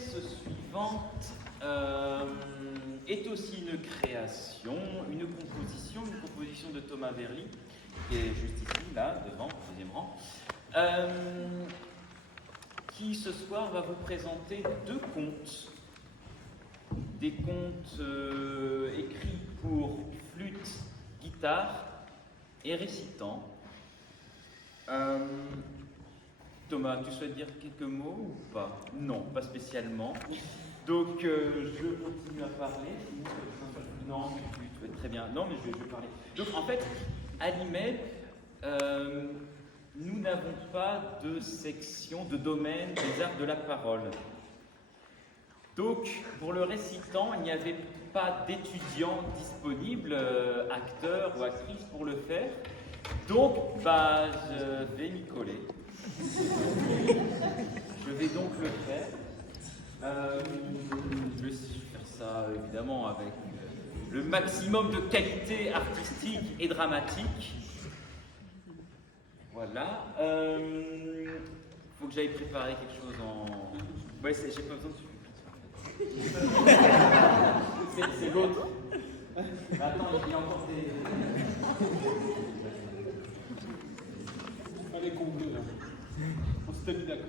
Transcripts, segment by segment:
pièce suivante est aussi une création, une composition de Thomas Verly, qui est juste ici, là, devant, au deuxième rang, qui ce soir va vous présenter deux contes. Des contes écrits pour flûte, guitare et récitant. Thomas, tu souhaites dire quelques mots ou pas? Non, pas spécialement. Donc, je continue à parler. Non, très bien. Non, mais je vais parler. Donc, en fait, à l'IMEP, nous n'avons pas de section, de domaine des arts de la parole. Donc, pour le récitant, il n'y avait pas d'étudiants disponibles, acteurs ou actrices pour le faire. Donc, je vais m'y coller. Je vais donc le faire. Je vais faire ça, évidemment, avec le maximum de qualité artistique et dramatique. Voilà. Faut que j'aille préparer quelque chose en... Ouais, j'ai pas besoin de... C'est l'autre. Mais attends, il y a encore des... Allez, complet, là. On s'était mis d'accord.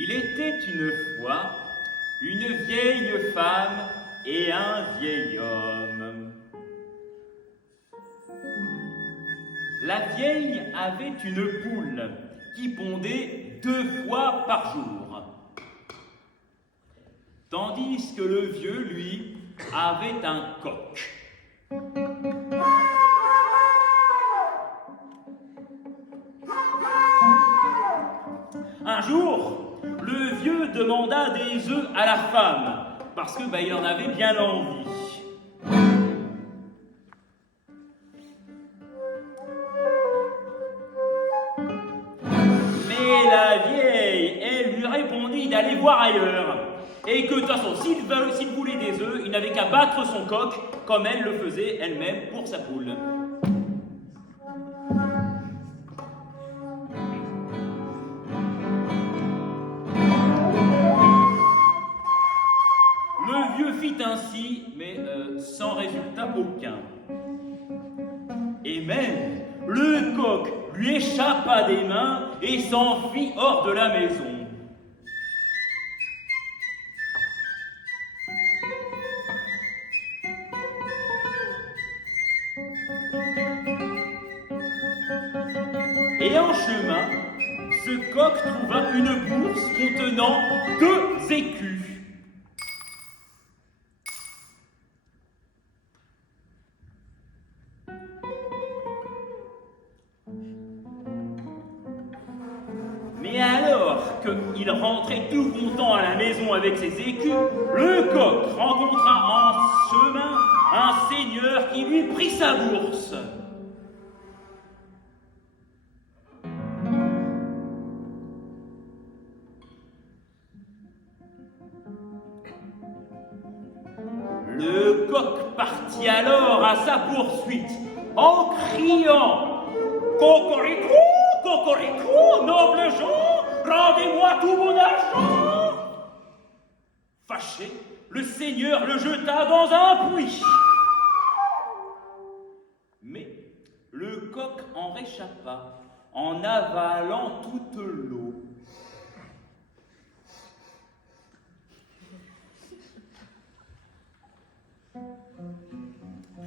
Il était une fois une vieille femme et un vieil homme. La vieille avait une poule qui pondait 2 fois par jour, tandis que le vieux, lui, avait un coq. Un jour, le vieux demanda des œufs à la femme, parce que il en avait bien l'envie. Mais la vieille, elle lui répondit d'aller voir ailleurs, et que de toute façon, s'il voulait des œufs, il n'avait qu'à battre son coq, comme elle le faisait elle-même pour sa poule. Le vieux fit ainsi, mais sans résultat aucun. Et même, le coq lui échappa des mains et s'enfuit hors de la maison. Et en chemin, ce coq trouva une bourse contenant 2 écus. qu'il rentrait tout content à la maison avec ses écus, le coq rencontra en chemin un seigneur qui lui prit sa bourse. Le coq partit alors à sa poursuite en criant « Cocorico, cocorico, nobles gens, rendez-moi tout mon argent !» Fâché, le seigneur le jeta dans un puits. Mais le coq en réchappa en avalant toute l'eau.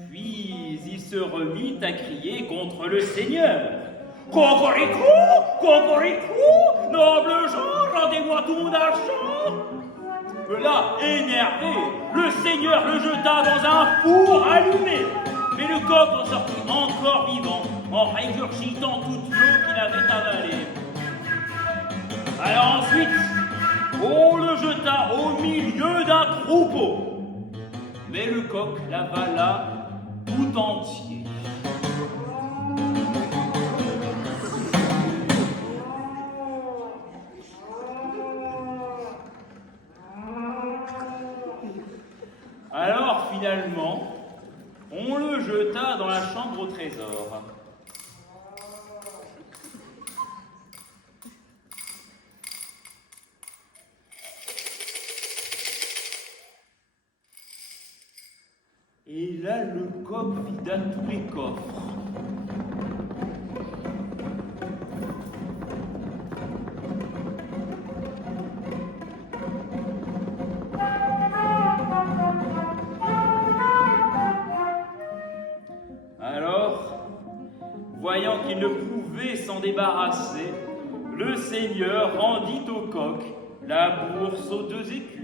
Puis il se remit à crier contre le seigneur. « Cocorico, cocorico, noble gens, rendez-moi tout mon argent !» Là, énervé, le seigneur le jeta dans un four allumé. Mais le coq en sortit encore vivant, en régurgitant toute l'eau qu'il avait avalée. Alors ensuite, on le jeta au milieu d'un troupeau. Mais le coq l'avala tout entier. Alors finalement, on le jeta dans la chambre au trésor. Et là, le coq vida tous les coffres. Alors, voyant qu'il ne pouvait s'en débarrasser, le seigneur rendit au coq la bourse aux 2 écus.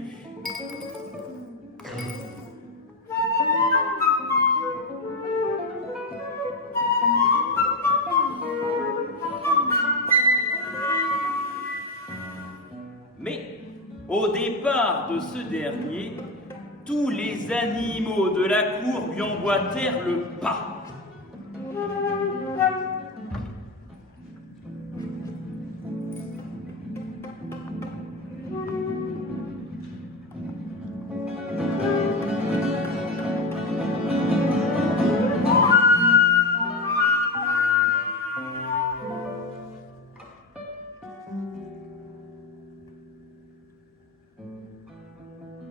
Mais, au départ de ce dernier, tous les animaux de la cour lui emboîtèrent le pas.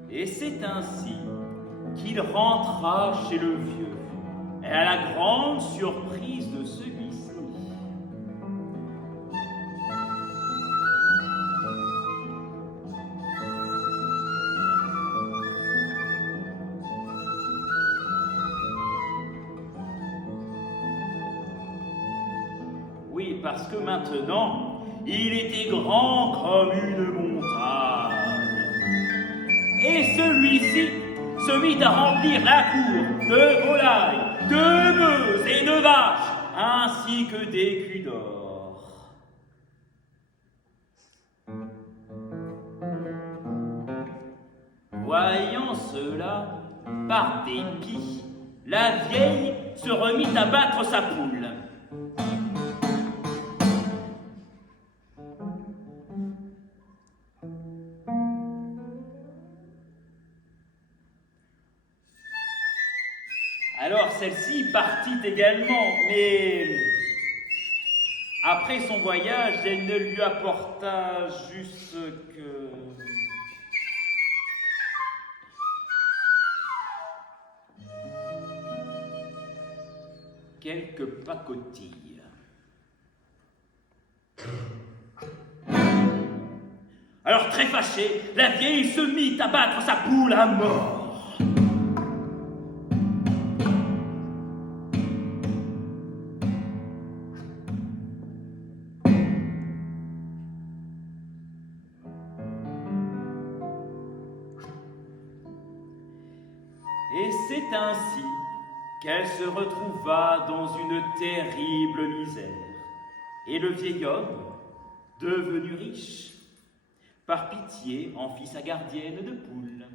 Et c'est ainsi qu'il rentra chez le vieux, et à la grande surprise de celui-ci. Oui, parce que maintenant, il était grand comme une montagne. Et celui-ci se mit à remplir la cour de volailles, de bœufs et de vaches, ainsi que d'écus d'or. Voyant cela, par dépit, la vieille se remit à battre sa poule. Alors celle-ci partit également, mais après son voyage, elle ne lui apporta juste que quelques pacotilles. Alors très fâchée, la vieille se mit à battre sa poule à mort. Et c'est ainsi qu'elle se retrouva dans une terrible misère. Et le vieil homme, devenu riche, Par pitié, en fit sa gardienne de poule.